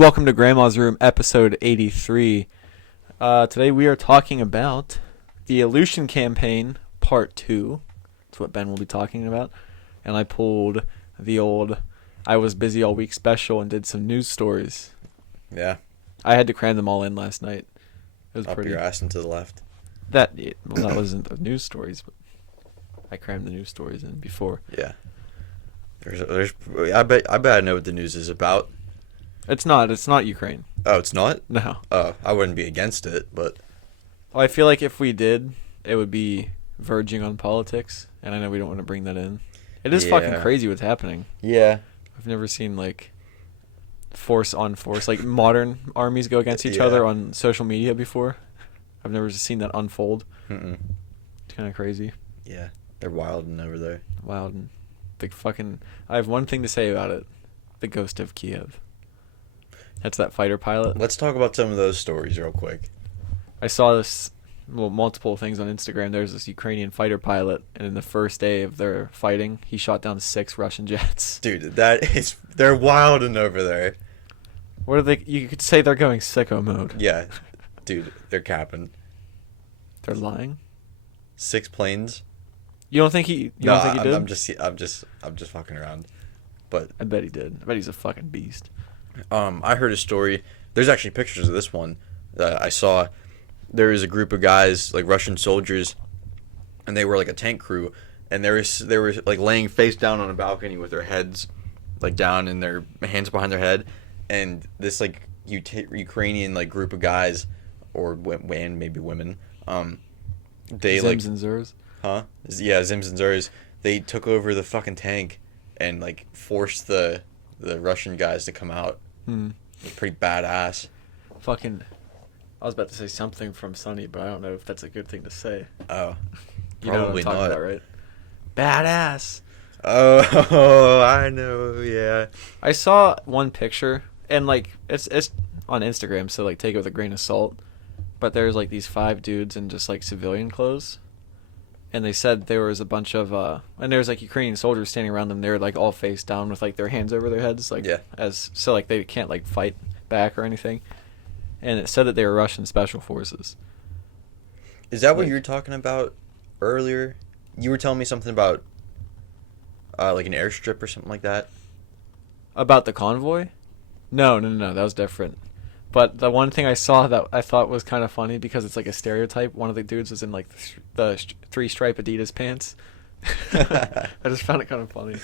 Welcome to Grandma's Room, episode 83. Today we are talking about the Aleutian Campaign, part 2. That's what Ben will be talking about. And I pulled the old I was busy all week special and did some news stories. Yeah. I had to cram them all in last night. It was Up pretty... your ass and to the left. That wasn't the news stories, but I crammed the news stories in before. Yeah. I bet I know what the news is about. It's not Ukraine. Oh, it's not? No. Oh, I wouldn't be against it, but... Well, I feel like if we did, it would be verging on politics, and I know we don't want to bring that in. It is fucking crazy what's happening. Yeah. I've never seen, like, force on force, like modern armies go against each other on social media before. I've never seen that unfold. Mm-mm. It's kind of crazy. Yeah. They're wilding over there. Wild. And I have one thing to say about it. The ghost of Kiev. That's that fighter pilot. Let's talk about some of those stories real quick. I saw this, multiple things on Instagram. There's this Ukrainian fighter pilot, and in the first day of their fighting, he shot down 6 Russian jets. Dude, they're wilding over there. What are they? You could say they're going sicko mode. Yeah. Dude, they're capping. They're lying. 6 planes. You don't think he? You don't think he did? I'm just fucking around. But I bet he did. I bet he's a fucking beast. I heard a story. There's actually pictures of this one that I saw. There was a group of guys, like Russian soldiers, and they were like a tank crew, and they were like laying face down on a balcony with their heads like down and their hands behind their head, and this like Ukrainian like group of guys, or maybe women, they Zims like and Zers. Huh? Yeah, Zims and Zers. They took over the fucking tank and like forced the Russian guys to come out. It's pretty badass. Fucking, I was about to say something from Sonny, but I don't know if that's a good thing to say. Oh, you know what I'm talking about, right? Badass. Oh, I know. Yeah. I saw one picture, and like it's on Instagram, so like take it with a grain of salt. But there's like these 5 dudes in just like civilian clothes. And they said there was a bunch of, and there was like Ukrainian soldiers standing around them. They were like all face down with like their hands over their heads, like so like they can't like fight back or anything. And it said that they were Russian special forces. Is that what you were talking about earlier? You were telling me something about, like an airstrip or something like that. About the convoy? No, that was different. But the one thing I saw that I thought was kind of funny because it's like a stereotype. One of the dudes was in like the 3-stripe Adidas pants. I just found it kind of funny.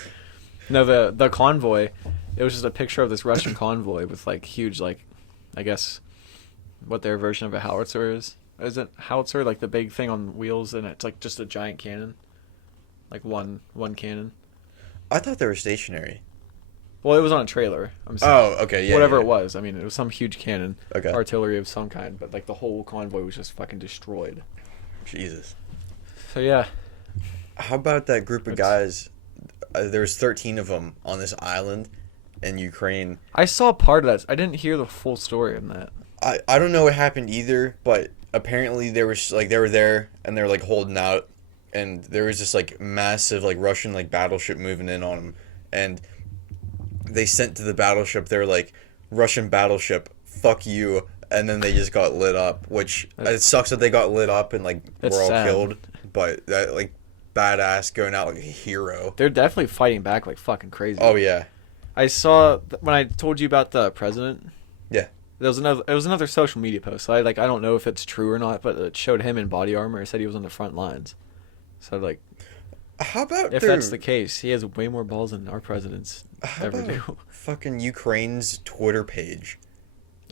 No, the convoy, it was just a picture of this Russian convoy with like huge, like, I guess, what their version of a howitzer is. Is it howitzer, like the big thing on wheels, and it's like just a giant cannon? Like one cannon? I thought they were stationary. Well, it was on a trailer. Oh, okay, yeah. Whatever yeah. it was. I mean, it was some huge cannon. Okay. Artillery of some kind, but like the whole convoy was just fucking destroyed. Jesus. So yeah. How about that group of guys? There's 13 of them on this island in Ukraine. I saw part of that. I didn't hear the full story in that. I don't know what happened either, but apparently they were there and they were like holding out, and there was this like massive like Russian like battleship moving in on them, and they sent to the battleship, they're like, Russian battleship, fuck you, and then they just got lit up, which it sucks that they got lit up and like we're all killed, but that like badass going out like a hero. They're definitely fighting back like fucking crazy. Oh yeah. I saw when I told you about the president. Yeah. It was another social media post. So I don't know if it's true or not, but it showed him in body armor. It said he was on the front lines. So like, how about if that's the case, he has way more balls than our presidents ever do. Fucking Ukraine's Twitter page.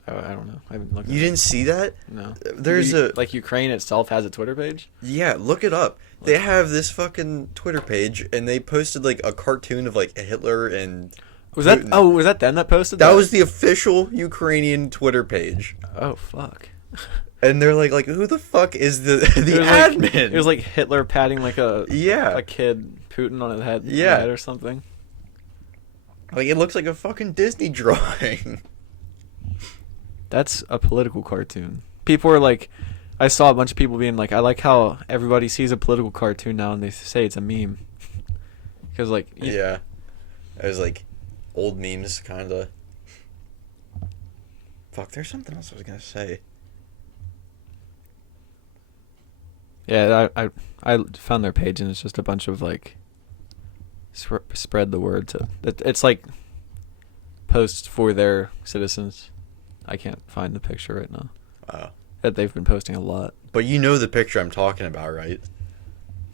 Oh, I don't know. I haven't looked. You didn't see that? No. There's like Ukraine itself has a Twitter page. Yeah, look it up. They have this fucking Twitter page, and they posted like a cartoon of like Hitler and. Was that? Oh, was that them that posted that? That was the official Ukrainian Twitter page. Oh fuck. And they're like who the fuck is the admin? Like, it was like Hitler patting like a kid Putin on his head, or something. Like it looks like a fucking Disney drawing. That's a political cartoon. People are like, I saw a bunch of people being like, I like how everybody sees a political cartoon now and they say it's a meme. Because like, yeah, it was like old memes kind of. Fuck, there's something else I was gonna say. Yeah, I found their page and it's just a bunch of like spread the word to it's like posts for their citizens. I can't find the picture right now. Oh. That they've been posting a lot. But you know the picture I'm talking about, right?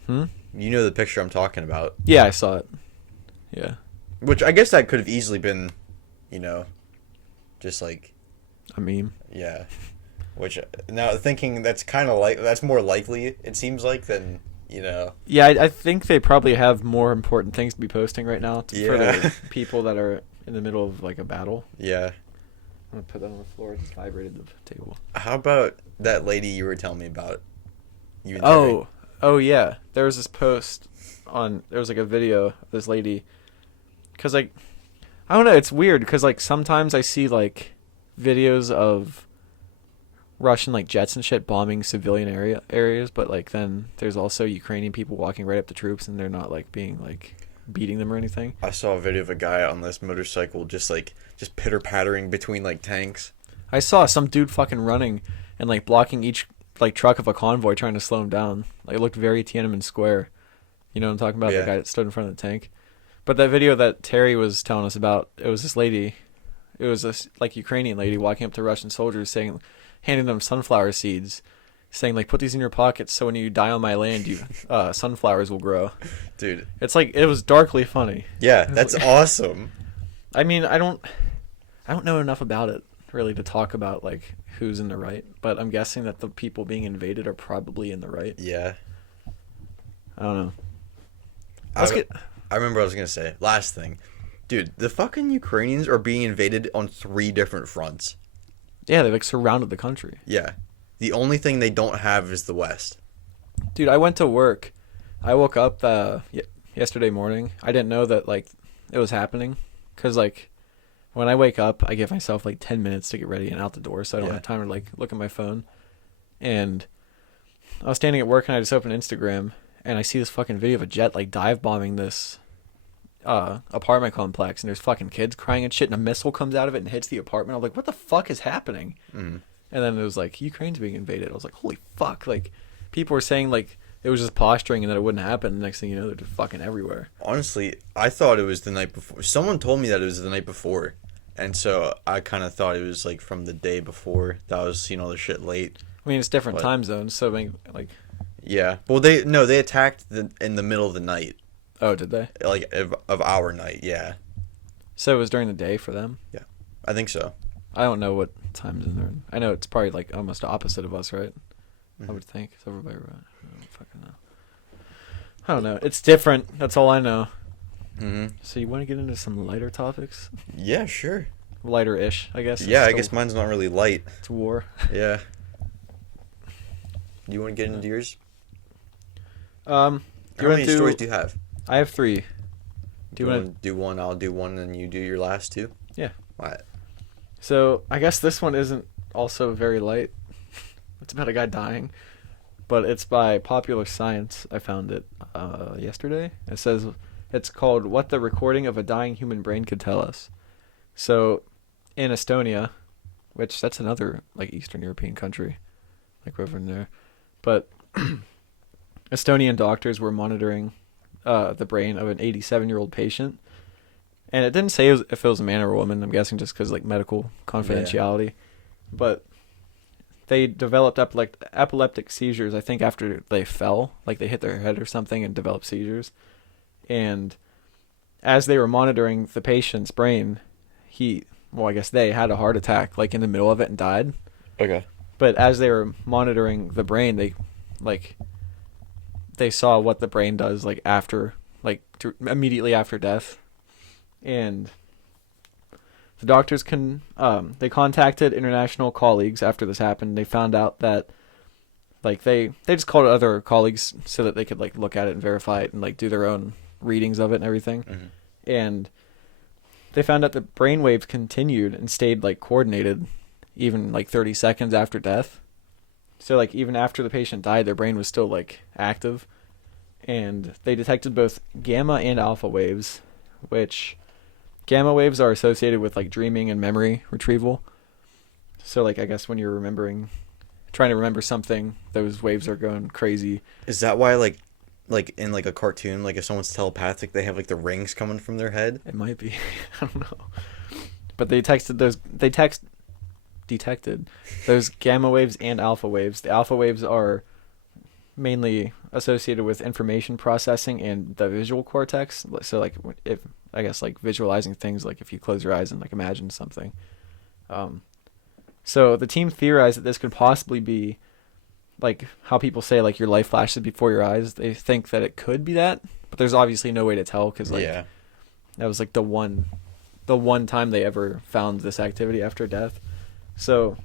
Hmm? You know the picture I'm talking about. Yeah, I saw it. Yeah. Which I guess that could have easily been, you know, just like A meme. yeah. Which now thinking that's kind of like that's more likely it seems like than you know. Yeah, I think they probably have more important things to be posting right now for Yeah. the people that are in the middle of like a battle. Yeah. I'm gonna put that on the floor. It just vibrated the table. How about that lady you were telling me about? You and Terry? Oh yeah. There was this post there was like a video of this lady. Cause like, I don't know. It's weird because like sometimes I see like videos of Russian like jets and shit bombing civilian areas, but like then there's also Ukrainian people walking right up to troops and they're not like being like beating them or anything. I saw a video of a guy on this motorcycle just pitter pattering between like tanks. I saw some dude fucking running and like blocking each like truck of a convoy trying to slow him down. Like it looked very Tiananmen Square. You know what I'm talking about? Yeah. The guy that stood in front of the tank. But that video that Terry was telling us about, it was this lady. It was this like Ukrainian lady walking up to Russian soldiers handing them sunflower seeds, saying like, put these in your pockets so when you die on my land, sunflowers will grow. Dude. It's like, it was darkly funny. Yeah, that's awesome. I mean, I don't know enough about it really to talk about like who's in the right, but I'm guessing that the people being invaded are probably in the right. Yeah. I don't know. I remember what I was going to say. Last thing. Dude, the fucking Ukrainians are being invaded on 3 different fronts. Yeah, they like surrounded the country. Yeah. The only thing they don't have is the West. Dude, I went to work. I woke up yesterday morning. I didn't know that like it was happening cuz like when I wake up, I give myself like 10 minutes to get ready and out the door so I don't have time to like look at my phone. And I was standing at work and I just opened Instagram and I see this fucking video of a jet like dive bombing this apartment complex and there's fucking kids crying and shit and a missile comes out of it and hits the apartment. I'm like, what the fuck is happening? Mm-hmm. And then it was like, Ukraine's being invaded. I was like, holy fuck. Like, people were saying like it was just posturing and that it wouldn't happen. The next thing you know, they're just fucking everywhere. Honestly, I thought it was the night before. Someone told me that it was the night before. And so I kind of thought it was like from the day before that I was seeing all the shit late. I mean, it's different time zones, so I mean, like... Yeah. Well, they attacked in the middle of the night. Oh, did they? Like, of our night, yeah. So it was during the day for them? Yeah. I think so. I don't know what time zone they're in. I know it's probably like almost opposite of us, right? Mm-hmm. I would think. It's over by... I don't fucking know. I don't know. It's different. That's all I know. Mm-hmm. So you want to get into some lighter topics? Yeah, sure. Lighter-ish, I guess. Yeah, I guess mine's not really light. It's war. Yeah. Do you want to get into yours? How many stories do you have? I have 3. Do you want to do one? I'll do one, and you do your last 2? Yeah. All right. So I guess this one isn't also very light. It's about a guy dying, but it's by Popular Science. I found it yesterday. It says it's called "What the Recording of a Dying Human Brain Could Tell Us." So, in Estonia, which that's another like Eastern European country, like over in there, but Estonian doctors were monitoring the brain of an 87-year-old patient. And it didn't say if it was a man or a woman. I'm guessing just because like medical confidentiality. Yeah. But they developed epileptic seizures, I think, after they fell. Like they hit their head or something and developed seizures. And as they were monitoring the patient's brain, I guess they had a heart attack like in the middle of it and died. Okay. But as they were monitoring the brain, they saw what the brain does like after, immediately after death. And the doctors they contacted international colleagues after this happened. They found out that like they just called other colleagues so that they could like look at it and verify it and like do their own readings of it and everything. Mm-hmm. And they found out the brain waves continued and stayed like coordinated even like 30 seconds after death. So like even after the patient died, their brain was still like active. And they detected both gamma and alpha waves, which gamma waves are associated with like dreaming and memory retrieval. So like I guess when you're trying to remember something, those waves are going crazy. Is that why like in like a cartoon, like if someone's telepathic, they have like the rings coming from their head? It might be. I don't know. But detected those gamma waves and alpha waves. The alpha waves are mainly associated with information processing and the visual cortex. So like if I guess like visualizing things, like if you close your eyes and like imagine something. So the team theorized that this could possibly be like how people say like your life flashes before your eyes. They think that it could be that, but there's obviously no way to tell because like Yeah. that was like the one time they ever found this activity after death. So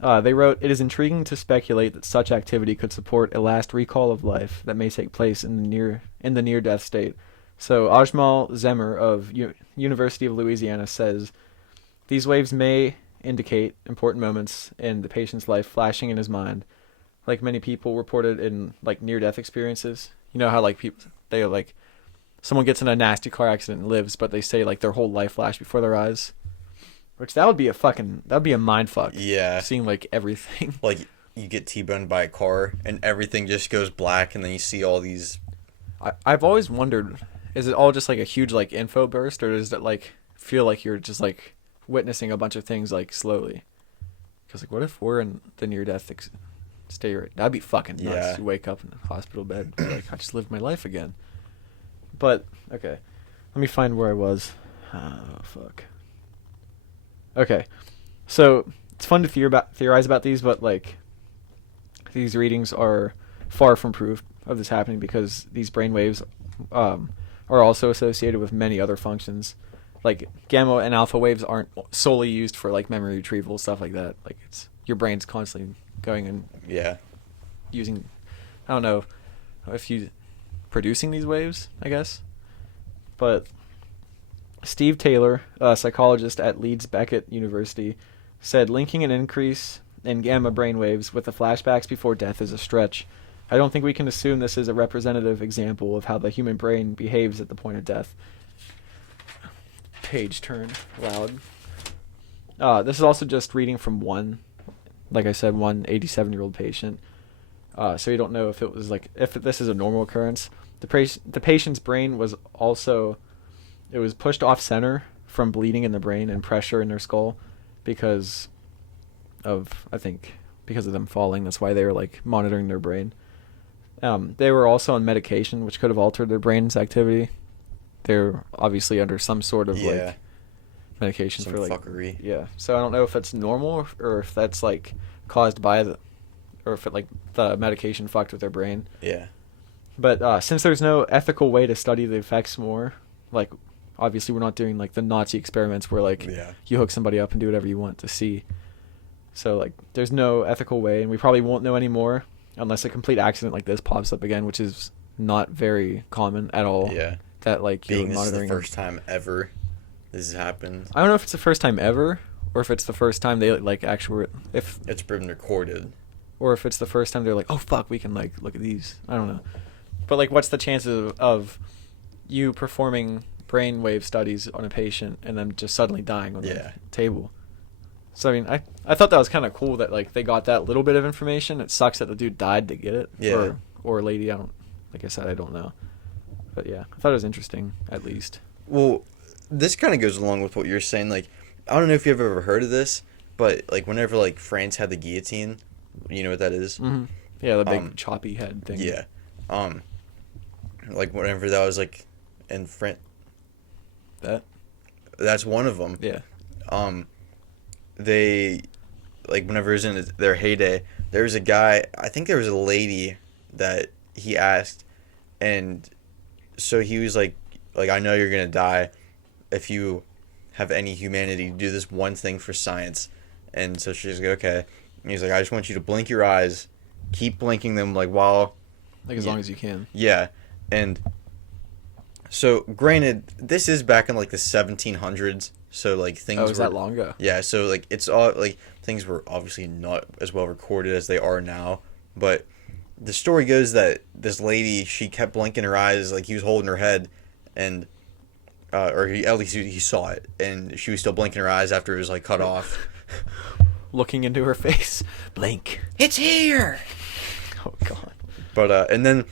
they wrote, it is intriguing to speculate that such activity could support a last recall of life that may take place in the near death state. So Ajmal Zemmer of University of Louisiana says these waves may indicate important moments in the patient's life flashing in his mind, like many people reported in like near death experiences. You know how like people they like someone gets in a nasty car accident and lives, but they say like their whole life flashed before their eyes. Which that'd be a mind fuck. Yeah. Seeing like everything. Like you get T-boned by a car and everything just goes black, and then you see all these. I've always wondered, is it all just like a huge like info burst, or does it like feel like you're just like witnessing a bunch of things like slowly? Because like, what if we're in the near death state? That'd be fucking nuts. Yeah. You wake up in a hospital bed, like I just lived my life again. But okay, let me find where I was. Oh fuck. Okay, so it's fun to theorize about these, but like these readings are far from proof of this happening because these brain waves are also associated with many other functions. Like gamma and alpha waves aren't solely used for like memory retrieval, stuff like that. Like it's your brain's constantly going and Yeah. using, I don't know if you producing these waves, I guess, but Steve Taylor, a psychologist at Leeds Beckett University, said linking an increase in gamma brainwaves with the flashbacks before death is a stretch. I don't think we can assume this is a representative example of how the human brain behaves at the point of death. Page turn loud. This is also just reading from one 87-year-old patient. So you don't know if it was like if this is a normal occurrence. The patient's brain was also. It was pushed off center from bleeding in the brain and pressure in their skull because of them falling. That's why they were like monitoring their brain. They were also on medication, which could have altered their brain's activity. They're obviously under some sort of like medication Some for like fuckery. Yeah. So I don't know if that's normal or if that's like caused by or if it like the medication fucked with their brain. Yeah. But since there's no ethical way to study the effects more, like obviously we're not doing like the Nazi experiments where like you hook somebody up and do whatever you want to see. So like there's no ethical way, and we probably won't know anymore unless a complete accident like this pops up again, which is not very common at all. Yeah. That like Being you're this monitoring is the first time ever this has happened. I don't know if it's the first time ever or if it's the first time they like actually if It's been recorded. Or if it's the first time they're like, oh fuck, we can like look at these. I don't know. But like what's the chances of you performing brainwave studies on a patient and then just suddenly dying on the table? So I mean, I thought that was kind of cool that like they got that little bit of information. It sucks that the dude died to get it. Yeah. Or lady, like I said, I don't know. But yeah, I thought it was interesting at least. Well, this kind of goes along with what you're saying. Like, I don't know if you've ever heard of this, but like whenever like France had the guillotine, you know what that is? Mm-hmm. Yeah, the big choppy head thing. Yeah. Like whenever that was like in France. That's one of them. Yeah. They, like whenever it was in their heyday, there was a guy, I think there was a lady that he asked, and so he was like I know you're gonna die if you have any humanity, do this one thing for science. And so she's like, okay. And he's like, I just want you to blink your eyes, keep blinking them like while like as long as you can. Yeah. And so granted, this is back in like the 1700s, so like things was that long ago? Yeah, so like it's all like things were obviously not as well recorded as they are now, but the story goes that this lady, she kept blinking her eyes like he was holding her head, and at least he saw it, and she was still blinking her eyes after it was like cut off. looking into her face. Blink. It's here. Oh God. But and then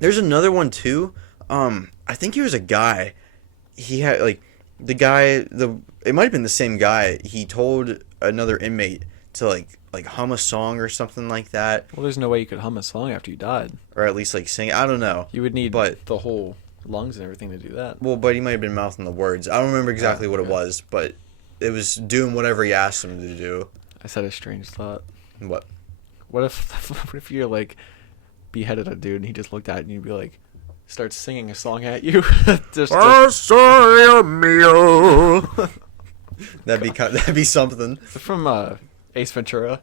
there's another one too. I think he was a guy. He had like the guy. It might have been the same guy. He told another inmate to like hum a song or something like that, Well, there's no way you could hum a song after you died. or at least like sing. I don't know. You would need But- the whole lungs and everything to do that. Well, but he might have been mouthing the words. I don't remember exactly what it okay. was, but it was doing whatever he asked him to do. I said a strange thought. What? What if you're like beheaded a dude and he just looked at it and you'd be like, starts singing a song at you? just Sorry, amigo. That'd be something. from Ace Ventura.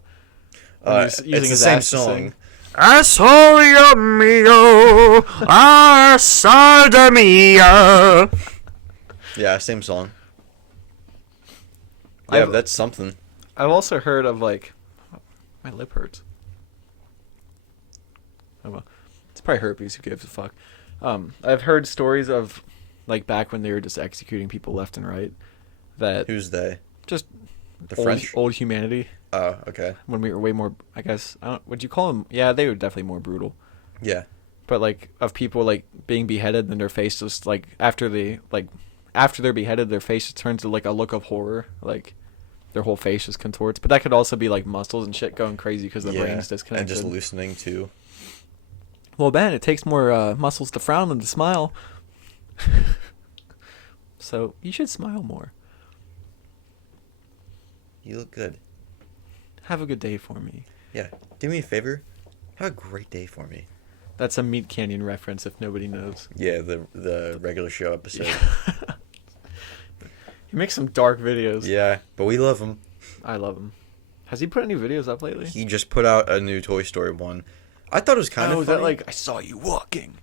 It's the same song. I saw you, amigo. I saw the mia. Yeah, same song. Yeah, I've- that's something. I've also heard of like, my lip hurts. Oh well, it's probably herpes. Who gives a fuck? I've heard stories of like back when they were just executing people left and right. That Who's they? just The old, French? old humanity. Oh, okay. When we were way more, I guess. Would you call them? Yeah, they were definitely more brutal. Yeah. But like of people like being beheaded and their face just like after they're beheaded, their face just turns to like a look of horror, like their whole face just contorts. But that could also be like muscles and shit going crazy because the brain's disconnected. And just loosening too. Well, Ben, it takes more muscles to frown than to smile. So you should smile more. You look good. Have a good day for me. Yeah. Do me a favor. Have a great day for me. That's a Meat Canyon reference if nobody knows. Yeah, the regular show episode. He makes some dark videos. Yeah, but we love him. I love him. Has he put any videos up lately? He just put out a new Toy Story one. I thought it was kind of is funny. that like, I saw you walking?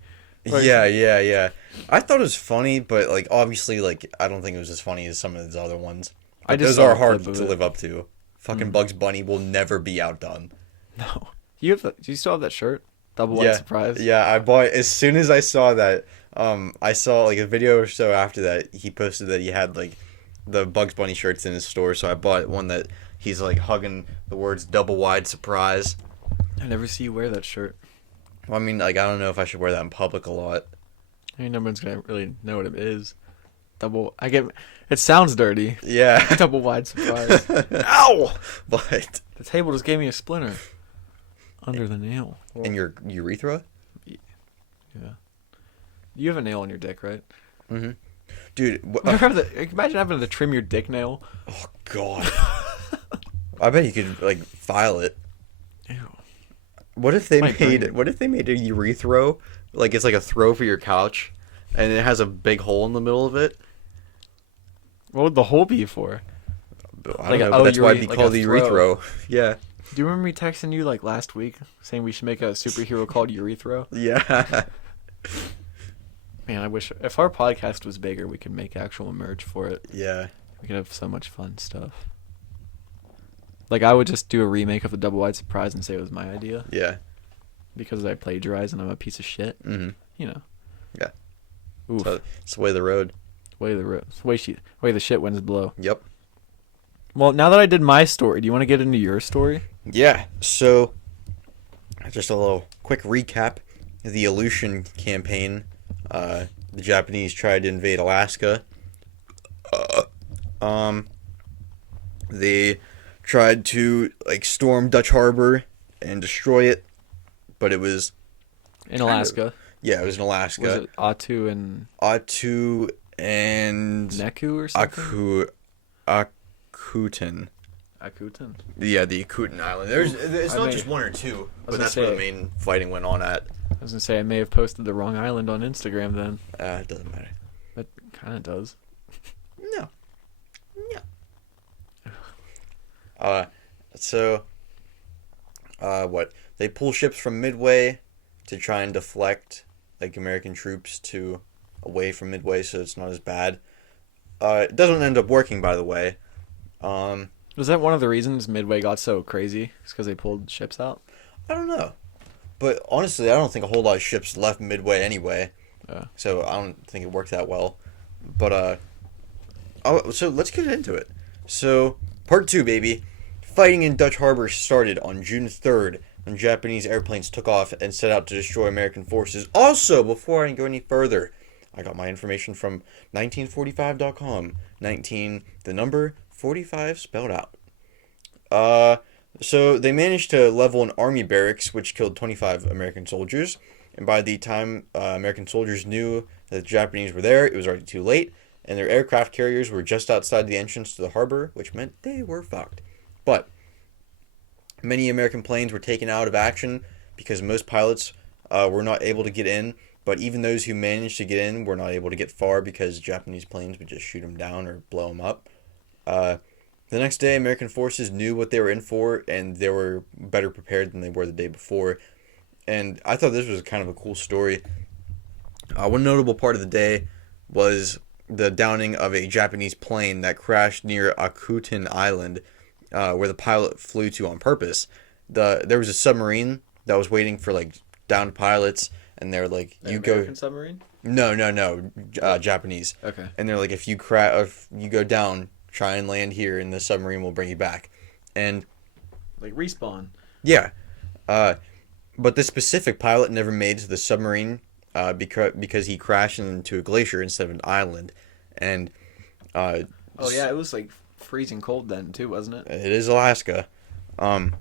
Like- Yeah. I thought it was funny, but like obviously, like I don't think it was as funny as some of his other ones. I just Those saw are a hard clip to of it. live up to. Fucking Bugs Bunny will never be outdone. No. Do you still have that shirt? Double White Surprise? Yeah, I bought as soon as I saw that. I saw like a video or so after that he posted that he had like the Bugs Bunny shirts in his store, so I bought one that he's like hugging the words "double wide surprise." I never see you wear that shirt. Well, I mean, like I don't know if I should wear that in public a lot. I mean, no one's gonna really know what it is. It sounds dirty. Yeah. Double Wide Surprise. Ow! But The table just gave me a splinter. Under the nail. in your urethra? Yeah. You have a nail on your dick, right? Mm-hmm. Dude, Imagine having to trim your dick nail. oh god. I bet you could like file it. Ew. What if they My made brain. What if they made a urethro? Like it's like a throw for your couch, and it has a big hole in the middle of it. What would the hole be for? I Like don't know, a- but that's why it'd be like called a the throw. urethro. Yeah. Do you remember me texting you like last week saying we should make a superhero called Urethro? Yeah. Man, I wish if our podcast was bigger, we could make actual merch for it. Yeah. We could have so much fun stuff. Like I would just do a remake of the Double Wide Surprise and say it was my idea Yeah. because I plagiarized and I'm a piece of shit. Mm-hmm. You know. Yeah. Oof. So it's the way of the road. Way the shit winds blow. Yep. Well, now that I did my story, do you want to get into your story? Yeah. So, just a little quick recap: the Aleutian Campaign. The Japanese tried to invade Alaska. They tried to like storm Dutch Harbor and destroy it, but it was In Kind of. Alaska. yeah, it was in Alaska. Was it Atu and Atu and Neku or something? Akutan. Akutan. Yeah, the Akutan Island. There's it's I not may- just one or two, but gonna that's where the say- main fighting went on at. I was gonna say I may have posted the wrong island on Instagram then. It doesn't matter. That kind of does. No. So, what? They pull ships from Midway to try and deflect, like, American troops away from Midway so it's not as bad. It doesn't end up working, by the way. Was that one of the reasons Midway got so crazy? It's because they pulled ships out? I don't know. But honestly, I don't think a whole lot of ships left Midway anyway. So I don't think it worked that well. But, so let's get into it. So, part 2, baby. Fighting in Dutch Harbor started on June 3rd when Japanese airplanes took off and set out to destroy American forces. Also, before I go any further, I got my information from 1945.com. 19, the number 45 spelled out. So they managed to level an army barracks, which killed 25 American soldiers. And by the time American soldiers knew that the Japanese were there, it was already too late. And their aircraft carriers were just outside the entrance to the harbor, which meant they were fucked. But many American planes were taken out of action because most pilots were not able to get in. But even those who managed to get in were not able to get far because Japanese planes would just shoot them down or blow them up. The next day, American forces knew what they were in for, and they were better prepared than they were the day before. And I thought this was kind of a cool story. One notable part of the day was the downing of a Japanese plane that crashed near Aleutian Island, where the pilot flew to on purpose. There was a submarine that was waiting for like downed pilots, and they're like, An American submarine? No, Japanese. Okay. And they're like, if you go down, try and land here, and the submarine will bring you back. And Like respawn. yeah, but this specific pilot never made it to the submarine because he crashed into a glacier instead of an island. And Oh yeah, it was like freezing cold then too, wasn't it? it is Alaska. About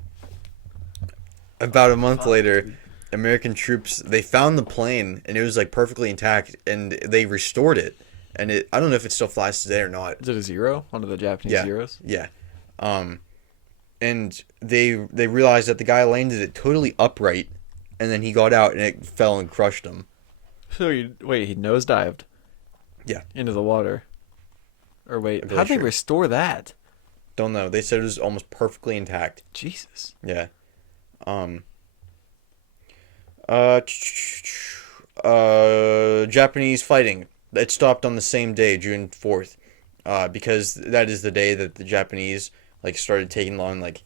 a month later, American troops, they found the plane, and it was like perfectly intact, and they restored it. And I don't know if it still flies today or not. Is it a Zero? One of the Japanese Yeah. Zeros? Yeah. And they realized that the guy landed it totally upright, and then he got out and it fell and crushed him. So he nosedived? Yeah. Into the water. Or wait, A how'd they glacier. restore that? Don't know. They said it was almost perfectly intact. Jesus. Yeah. Japanese fighting. It stopped on the same day, June 4th, because that is the day that the Japanese like started taking on like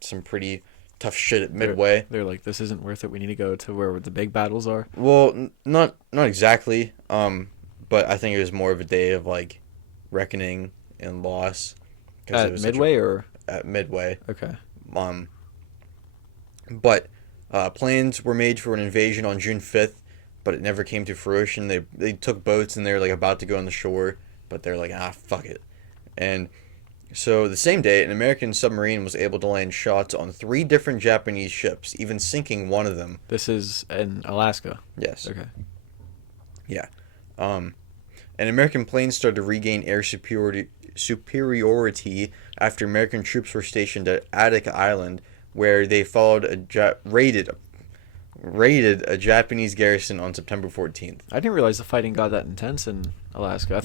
some pretty tough shit at Midway. They're like, this isn't worth it. We need to go to where the big battles are. Well, not exactly. But I think it was more of a day of like reckoning and loss. At Midway or? At Midway. Okay. But plans were made for an invasion on June 5th, but it never came to fruition. They took boats and they were like about to go on the shore, but they're like, fuck it. And so the same day, an American submarine was able to land shots on 3 different Japanese ships, even sinking one of them. This is in Alaska. Yes. Okay. Yeah. And American planes started to regain air superiority after American troops were stationed at Attic Island, where they followed raided a Japanese garrison on September 14th. I didn't realize the fighting got that intense in Alaska.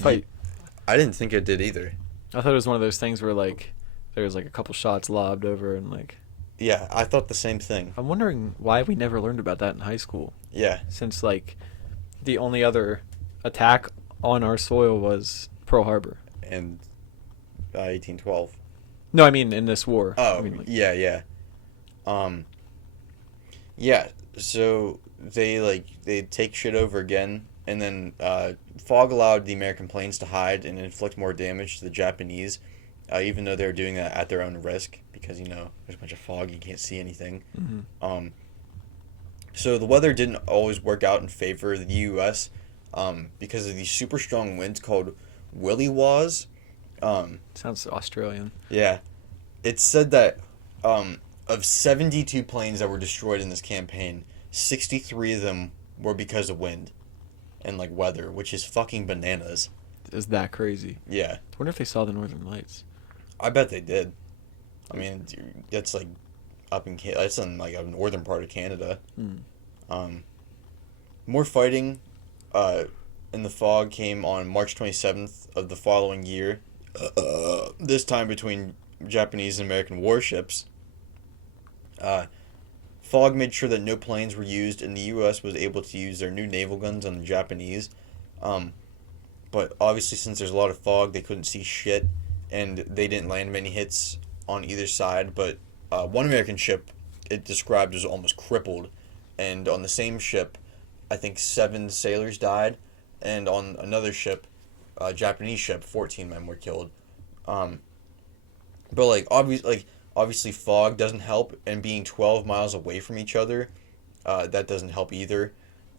I didn't think it did either. I thought it was one of those things where like there was like a couple shots lobbed over and like. Yeah, I thought the same thing. I'm wondering why we never learned about that in high school. Yeah. Since like the only other attack on our soil was Pearl Harbor. And 1812. No, I mean in this war. Oh, I mean, like, yeah. Yeah, so they take shit over again, and then fog allowed the American planes to hide and inflict more damage to the Japanese, even though they were doing that at their own risk, because there's a bunch of fog, you can't see anything. Mm-hmm. So the weather didn't always work out in favor of the U.S. Because of these super strong winds called Willy Waws. Sounds Australian. Yeah, it's said that of 72 planes that were destroyed in this campaign, 63 of them were because of wind and like weather, which is fucking bananas. Is that crazy? Yeah, I wonder if they saw the Northern Lights. I bet they did. I mean, that's like that's in like a northern part of Canada. More fighting in the fog came on March 27th of the following year. This time between Japanese and American warships. Fog made sure that no planes were used, and the U.S. was able to use their new naval guns on the Japanese. But obviously, since there's a lot of fog, they couldn't see shit, and they didn't land many hits on either side. But one American ship, it described as almost crippled, and on the same ship, I think 7 sailors died, and on another ship, a Japanese ship, 14 men were killed. But like obviously, like Obviously, fog doesn't help, and being 12 miles away from each other, that doesn't help either.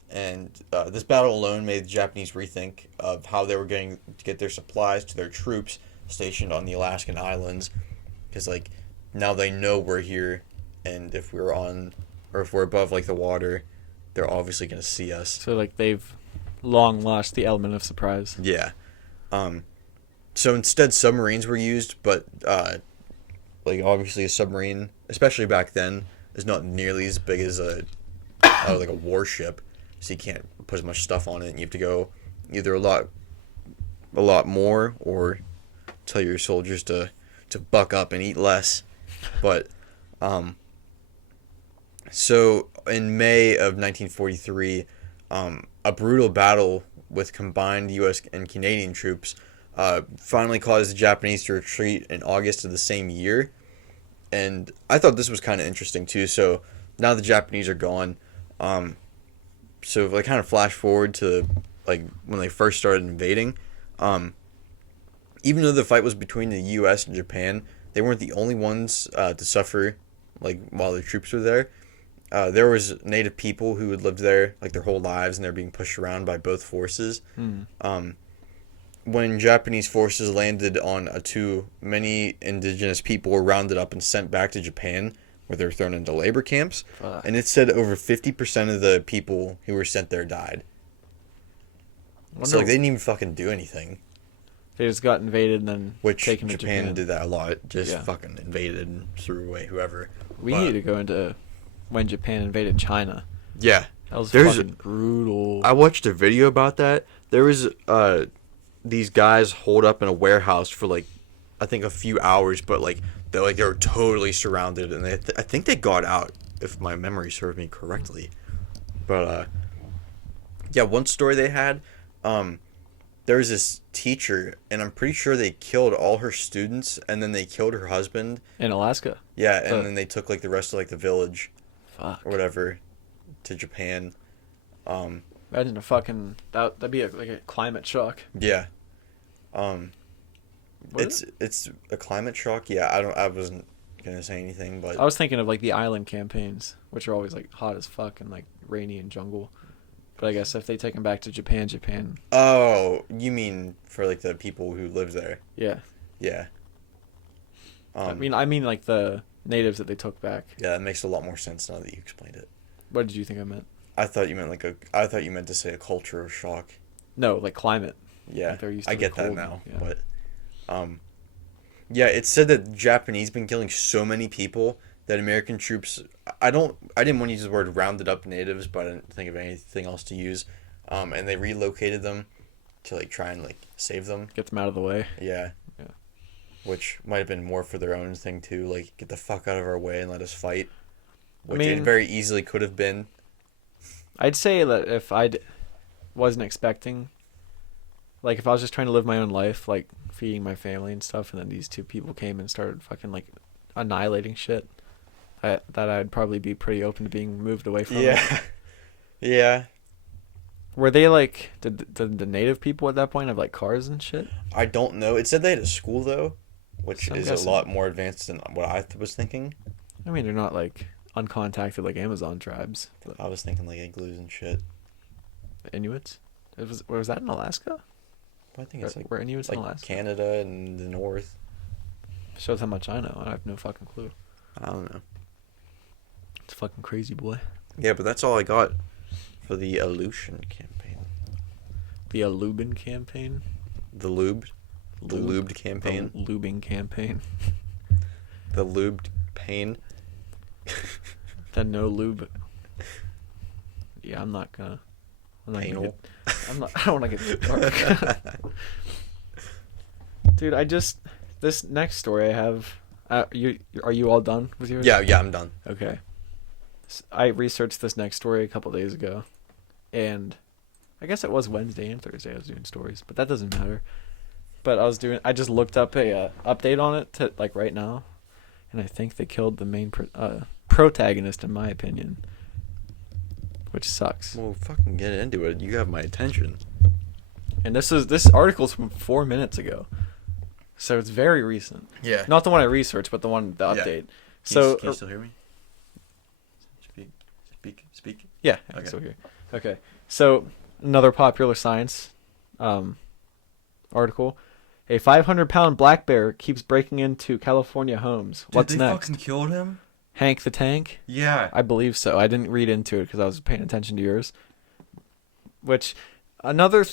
And this battle alone made the Japanese rethink of how they were going to get their supplies to their troops stationed on the Alaskan islands, because like now they know we're here, and if we're on or if we're above like the water, they're obviously going to see us. So like they've long lost the element of surprise. Yeah. So instead, submarines were used, but like obviously a submarine, especially back then, is not nearly as big as like a warship. So you can't put as much stuff on it, and you have to go either a lot more, or tell your soldiers to buck up and eat less. But so in May of 1943, a brutal battle with combined U.S. and Canadian troops finally caused the Japanese to retreat in August of the same year. And I thought this was kind of interesting too. So now the Japanese are gone. So if I kind of flash forward to like when they first started invading, even though the fight was between the U.S. and Japan, they weren't the only ones to suffer like while the troops were there. There was native people who had lived there like their whole lives, and they're being pushed around by both forces. When Japanese forces landed on Attu, many indigenous people were rounded up and sent back to Japan, where they were thrown into labor camps. Fuck. And it said over 50% of the people who were sent there died. So like they didn't even fucking do anything. They just got invaded and then Which taken to Japan Japan. did that a lot. Just Yeah. fucking invaded and threw away whoever. We But- need to go into when Japan invaded China. Yeah. That was There's- fucking brutal. I watched a video about that. There was these guys holed up in a warehouse for like I think a few hours, but like they were totally surrounded, and I think they got out, if my memory serves me correctly. But yeah, one story they had, there was this teacher, and I'm pretty sure they killed all her students, and then they killed her husband. In Alaska. Yeah, and then they took like the rest of like the village Fuck. or whatever to Japan. Imagine a fucking that'd be like a climate shock. Yeah. What is It's a climate shock. Yeah, I wasn't gonna say anything, but I was thinking of like the island campaigns, which are always like hot as fuck and like rainy and jungle. But I guess if they take them back to Japan. oh, you mean for like the people who live there? Yeah. Yeah. I mean like the natives that they took back. Yeah, that makes a lot more sense now that you explained it. What did you think I meant? I thought you meant I thought you meant to say a cultural shock. No, like climate. Yeah, Like they're used to I the get that cold, now, yeah. but yeah, it said that the Japanese been killing so many people that American troops. I didn't want to use the word rounded up natives, but I didn't think of anything else to use. And they relocated them to like try and like save them. Get them out of the way. Yeah. Yeah. Which might have been more for their own thing too, like get the fuck out of our way and let us fight. Which it mean- very easily could have been. I'd say that if I wasn't expecting, like if I was just trying to live my own life, like feeding my family and stuff, and then these two people came and started fucking like annihilating shit, that I'd probably be pretty open to being moved away from it. Yeah. Yeah. Were they like, did the native people at that point have like cars and shit? I don't know. It said they had a school though, which So I'm is guessing- a lot more advanced than what I was thinking. I mean, they're not like uncontacted like Amazon tribes. But I was thinking like igloos and shit. Inuits? Was that in Alaska? But I think it's like Were Inuits in like Alaska? Canada and the north. Shows how much I know. I have no fucking clue. I don't know. It's fucking crazy, boy. Yeah, but that's all I got for the Aleutian Campaign. The Alubin campaign. The lubed campaign. The lubing campaign. The lubed pain. The no lube. Yeah, I'm not gonna Anal. get, I don't want to get too dark. Dude, this next story I have. Are you all done with yours? Yeah, I'm done. Okay. I researched this next story a couple days ago, and I guess it was Wednesday and Thursday I was doing stories, but that doesn't matter. But I just looked up a update on it to like right now, and I think they killed the main protagonist in my opinion, which sucks. Well, fucking get into it. You have my attention. And this article's from 4 minutes ago, So it's very recent. Yeah. Not the one I researched, but the update. Can So you still hear me? Speak. yeah, I can Okay. still hear. Okay. So another popular science article. A 500-pound black bear keeps breaking into California homes. Dude, What's they next? fucking killed him? Hank the Tank? Yeah. I believe so. I didn't read into it because I was paying attention to yours. Which, another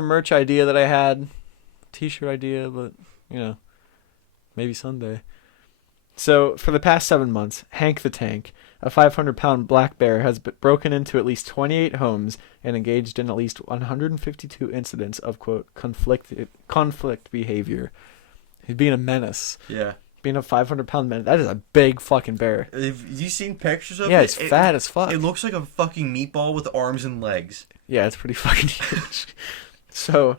merch idea that I had, t-shirt idea, but, maybe someday. So, for the past 7 months, Hank the Tank, a 500-pound black bear, has broken into at least 28 homes and engaged in at least 152 incidents of, quote, conflict behavior. He's being a menace. Yeah. Being a 500-pound menace. That is a big fucking bear. Have you seen pictures of it? Yeah, it's fat as fuck. It looks like a fucking meatball with arms and legs. Yeah, it's pretty fucking huge. So,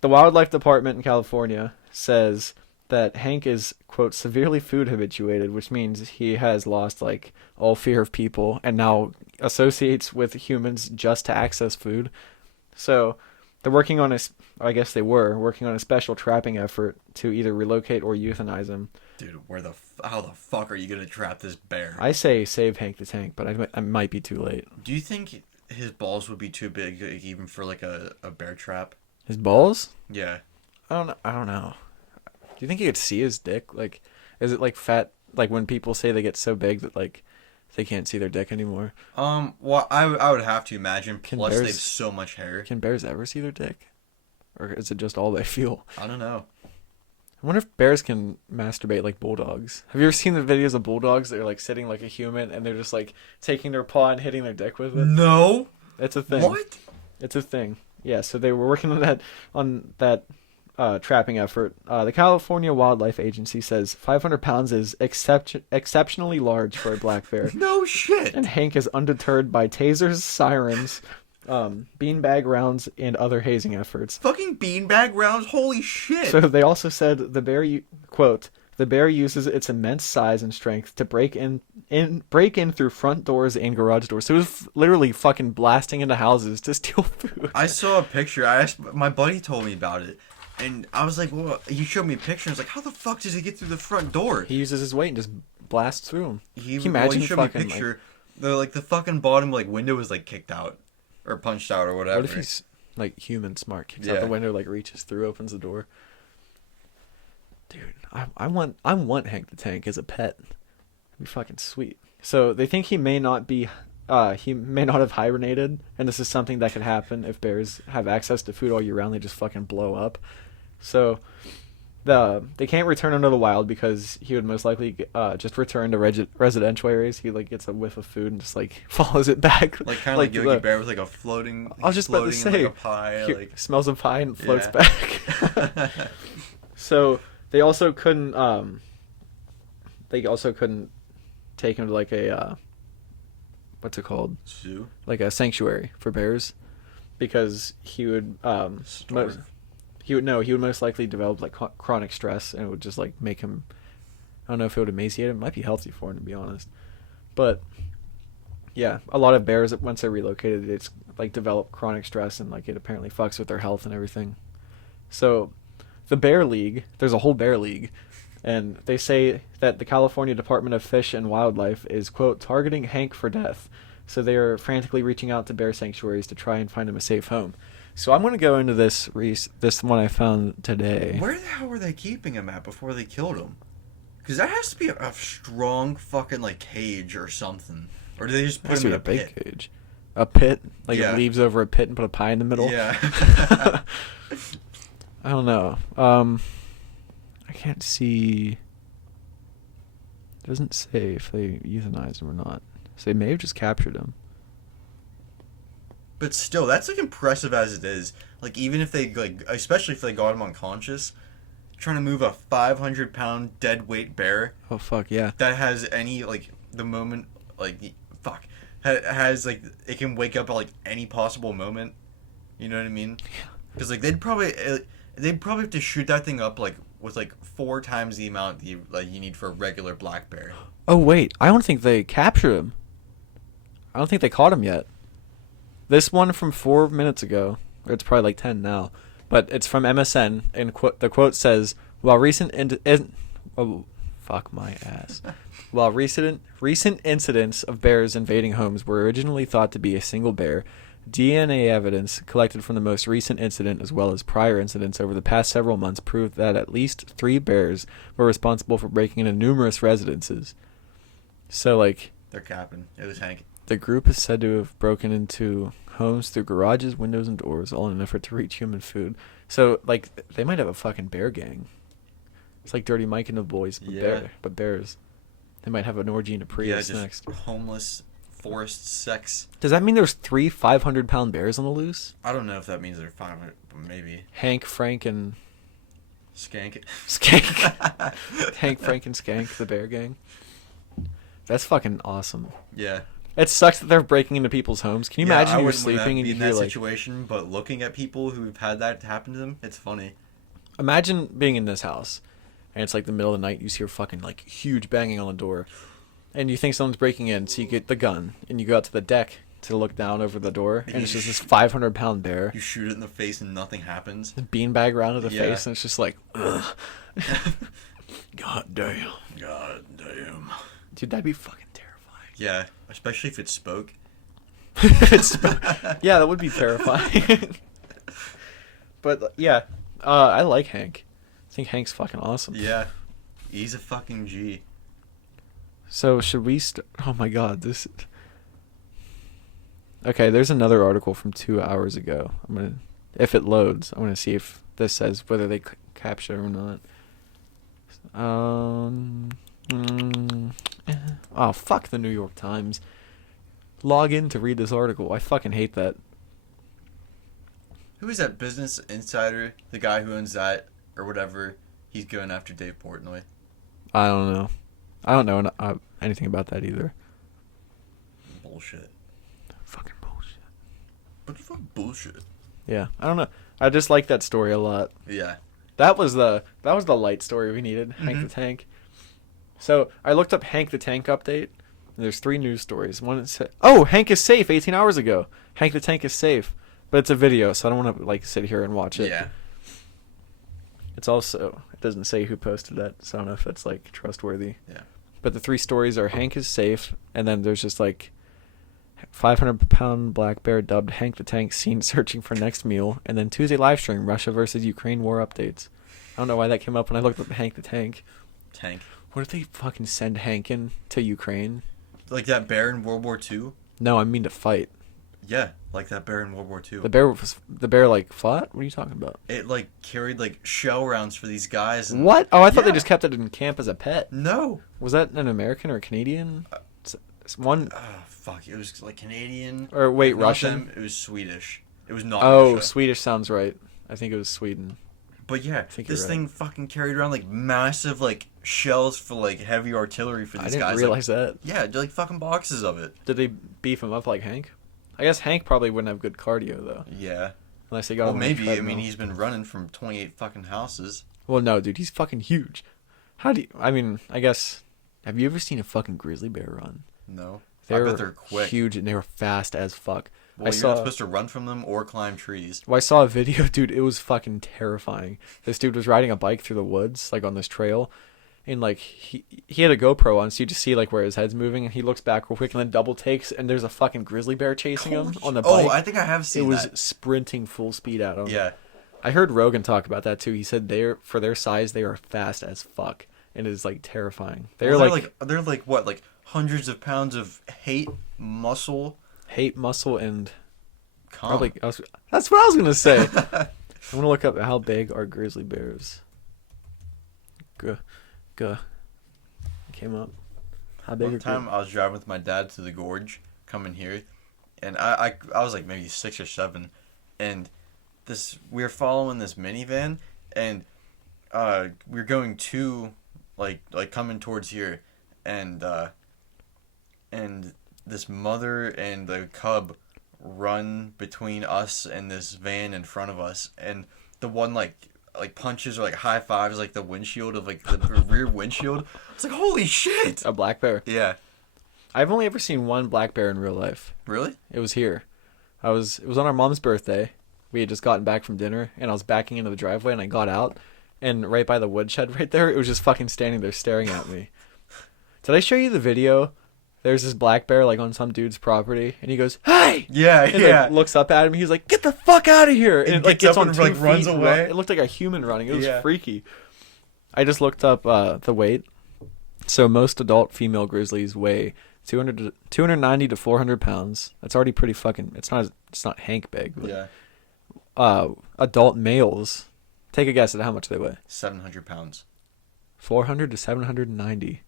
the Wildlife Department in California says that Hank is, quote, severely food habituated, which means he has lost, like, all fear of people and now associates with humans just to access food. So, they're working on I guess they were working on a special trapping effort to either relocate or euthanize him. Dude, how the fuck are you gonna trap this bear? I say save Hank the Tank, but I might be too late. Do you think his balls would be too big even for like a bear trap? His balls? Yeah. I don't know. Do you think you could see his dick? Like, is it like fat? Like when people say they get so big that like they can't see their dick anymore. Well, I would have to imagine. Can Plus, bears- they have so much hair. Can bears ever see their dick, or is it just all they feel? I don't know. I wonder if bears can masturbate like bulldogs. Have you ever seen the videos of bulldogs that are like sitting like a human and they're just like taking their paw and hitting their dick with it? No. It's a thing. What? It's a thing. Yeah. So they were working on that trapping effort. The California Wildlife Agency says 500 pounds is exceptionally large for a black bear. No shit. And Hank is undeterred by tasers, sirens, beanbag rounds, and other hazing efforts. Fucking beanbag rounds. Holy shit. So they also said the bear, quote, the bear uses its immense size and strength to break in through front doors and garage doors. So it was literally fucking blasting into houses to steal food. I saw a picture. My buddy told me about it. And I was like, well, he showed me a picture. I was like, how the fuck does he get through the front door? He uses his weight and just blasts through them. Can you imagine he showed fucking, me a picture. The fucking bottom window was like kicked out or punched out or whatever. What if he's like human smart, kicks out Yeah. the window, like reaches through, opens the door? Dude, I want Hank the Tank as a pet. It'd be fucking sweet. So they think he may not have hibernated, and this is something that could happen if bears have access to food all year round. They just fucking blow up. So they can't return into the wild because he would most likely just return to residential areas. He like gets a whiff of food and just like follows it back. Like kind of like Yogi Bear with like a floating. I was just about to say, like a pie. Here, Like smells of pie and floats Yeah. back. So they also couldn't take him to like a what's it called? Zoo. Like a sanctuary for bears, because he would Starve. he would most likely develop like chronic stress, and it would just like make him, I don't know if it would emaciate him. It might be healthy for him, to be honest. But yeah, a lot of bears, once they're relocated, it's like develop chronic stress, and like it apparently fucks with their health and everything. So the Bear League, there's a whole Bear League, and they say that the California Department of Fish and Wildlife is, quote, targeting Hank for death. So they are frantically reaching out to bear sanctuaries to try and find him a safe home. So I'm going to go into this one I found today. Where the hell were they keeping him at before they killed him? Because that has to be a strong fucking like cage or something. Or do they just It put has him to in be a a big pit? cage. A pit? Like Yeah. it leaves over a pit and put a pie in the middle? Yeah. I don't know. I can't see. It doesn't say if they euthanized him or not. So they may have just captured him. But still, that's like impressive as it is. Like even if they especially if they got him unconscious, trying to move a 500-pound dead weight bear Oh fuck yeah! that has any the moment has it can wake up at any possible moment. You know what I mean? Because they'd probably have to shoot that thing up with 4 times the amount you need for a regular black bear. Oh wait, I don't think they captured him. I don't think they caught him yet. This one from 4 minutes ago, or it's probably like 10 now, but it's from MSN, and the quote says, While oh, fuck my ass. While recent incidents of bears invading homes were originally thought to be a single bear, DNA evidence collected from the most recent incident as well as prior incidents over the past several months proved that at least 3 bears were responsible for breaking into numerous residences. So, like, They're capping. It was Hank. the group is said to have broken into homes through garages, windows, and doors, all in an effort to reach human food. So, like, they might have a fucking bear gang. It's like Dirty Mike and the boys, but bears. They might have an orgy in a Prius next. Homeless forest sex. Does that mean there's 3 500-pound bears on the loose? I don't know if that means they're 500, but maybe. Hank, Frank, and... Skank. Hank, Frank, and Skank, the bear gang. That's fucking awesome. Yeah. It sucks that they're breaking into people's homes. Can you imagine you're sleeping and you hear, in that like... situation, but looking at people who've had that happen to them, it's funny. Imagine being in this house, and it's like the middle of the night, you hear fucking, like, huge banging on the door, and you think someone's breaking in, so you get the gun, and you go out to the deck to look down over the door, and it's just this 500-pound bear. You shoot it in the face and nothing happens. Beanbag round to the face, and it's just like, ugh. God damn. God damn. Dude, that'd be fucking terrifying. Yeah, especially if it spoke. Yeah, that would be terrifying. But, yeah, I like Hank. I think Hank's fucking awesome. Yeah, he's a fucking G. So, should we oh my god, this... Okay, there's another article from 2 hours ago. If it loads, I'm gonna see if this says whether they capture it or not. Oh, fuck the New York Times. Log in to read this article. I fucking hate that. Who is that Business Insider? The guy who owns that, or whatever. He's going after Dave Portnoy. I don't know. I don't know anything about that either. Bullshit. Fucking bullshit. But fucking bullshit. Yeah, I don't know. I just like that story a lot. Yeah. That was the light story we needed. Mm-hmm. Hank the Tank. So I looked up Hank the Tank update. And there's 3 news stories. One said, "Oh, Hank is safe 18 hours ago. Hank the Tank is safe." But it's a video, so I don't want to like sit here and watch it. Yeah. It doesn't say who posted that, so I don't know if that's like trustworthy. Yeah. But the 3 stories are Hank is safe, and then there's just like 500-pound black bear dubbed Hank the Tank seen searching for next meal, and then Tuesday live stream Russia versus Ukraine war updates. I don't know why that came up when I looked up Hank the Tank. Tank. What if they fucking send Hank in to Ukraine? Like that bear in World War II? No, I mean to fight. Yeah, like that bear in World War II. The bear like fought? What are you talking about? It like carried like shell rounds for these guys. And... What? Oh, I thought they just kept it in camp as a pet. No. Was that an American or a Canadian? One. Fuck! It was like Canadian. Or wait, Not Russian? them, it was Swedish. It was not. Oh, Russia. Swedish sounds right. I think it was Sweden. But yeah, think this you're thing fucking carried around like massive like shells for like heavy artillery for these guys. I didn't realize that. Yeah, like fucking boxes of it. Did they beef him up like Hank? I guess Hank probably wouldn't have good cardio though. Yeah. Unless he got. Well, maybe. I mean, he's been running from 28 fucking houses. Well, no, dude, he's fucking huge. How do you? I mean, I guess. Have you ever seen a fucking grizzly bear run? No. I bet they're quick. Huge, and they were fast as fuck. Well, you're not supposed to run from them or climb trees. Well, I saw a video, dude. It was fucking terrifying. This dude was riding a bike through the woods, like on this trail, and like he had a GoPro on, so you just see like where his head's moving, and he looks back real quick, and then double takes, and there's a fucking grizzly bear chasing him on the bike. Oh, I think I have seen that. It was sprinting full speed at him. Yeah. I heard Rogan talk about that too. He said for their size, they are fast as fuck, and it is like terrifying. They're like what, like hundreds of pounds of muscle, and probably that's what I was gonna say. I'm gonna look up how big are grizzly bears. Came up. How big? One time I was driving with my dad to the gorge, coming here, and I was like maybe 6 or 7, and we were following this minivan, and we were going to like coming towards here, and this mother and the cub run between us and this van in front of us, and the one like punches or like high fives like the windshield of like the rear windshield. It's like, holy shit! A black bear. Yeah. I've only ever seen one black bear in real life. Really? It was here. It was on our mom's birthday. We had just gotten back from dinner, and I was backing into the driveway, and I got out, and right by the woodshed right there, it was just fucking standing there staring at me. Did I show you the video? There's this black bear like on some dude's property, and he goes, "Hey!" Yeah, and yeah. like, looks up at him. He's like, "Get the fuck out of here!" And it like gets up on and, 2 like, feet, runs away. It looked like a human running. It was Yeah. freaky. I just looked up the weight. So most adult female grizzlies weigh 290 to 400 pounds. That's already pretty fucking. It's not Hank big. But, Yeah. Adult males, take a guess at how much they weigh. 700 pounds. 400 to 790.